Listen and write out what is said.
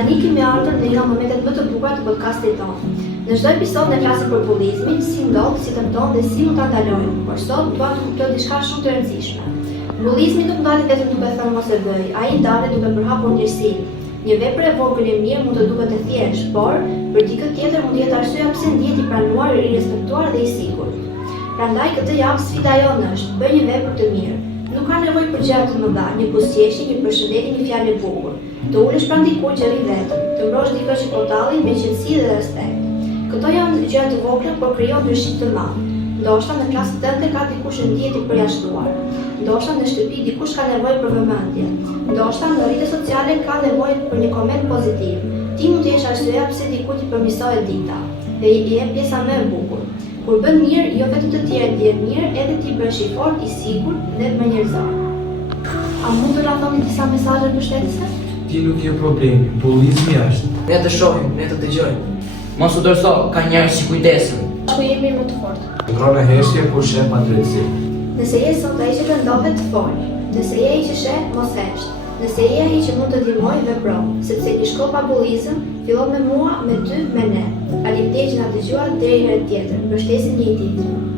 Tani kemi ardhur në një nga momentet më të bukura të podcastit tonë. Në çdo episod ne flasim për bullizmin, si ndodh, si dëmton dhe si mund ta ndalojmë. Por sot duam të kuptojmë diçka shumë të rëndësishme. Bullizmi nuk ndalet vetëm duke thënë mos e bëj, ai ndalet duke përhapur ndjerësinë. Një vepër e vogël e mirë mund të duket e thjeshtë, por për dikë tjetër mund të jetë arsyeja pse ndihet i pranuar, i respektuar dhe i sigurt. Prandaj këtë javë sfida jonë është: bëj një vepër të mirë. Nuk ka nevojë për gjëra të mëdha, një buzëqeshje, një përshëndetje, një fjalë e bukur. Të ulesh pranë dikujt që rri vetëm, të mbrosh dikë shpotallin me qetësi dhe respekt. Këto janë gjëra të vogla, por krijojnë ndryshim të madh. Ndoshta në klasën tënde ka dikush që ndihet i përjashtuar. Ndoshta në shtëpi dikush ka nevojë për vëmendje. Ndoshta në rrjetet sociale ka nevojë për një koment pozitiv. Ti mund të jesh arsyeja pse dikujt i përmirësohet dita dhe i jep pjesa më e bukur. Kur bën mirë, jo vetëm të tjerët ndihen mirë, edhe ti bëhesh i fortë, i sigurt dhe më njerëzor. A mund të na thoni disa mesazhe mbështetëse? Ti nuk je problemi, bullizmi është. Ne të shohim, ne të dëgjojmë. Mos u dorëso, ka njerëz që kujdesen. Ku jemi më të fortë? Ndronë heshtje kur sheh pa drejtësi. Nëse je sot ai që vendohet të fol, nëse je ai që sheh, mos hesht. Nëse je ai që mund të ndihmoj, vepro, sepse një shkollë pa bullizëm fillon me mua, me ty, me ne. Faleminderit që na dëgjuat, deri herë tjetër. Mbështesje njëri tjetrit.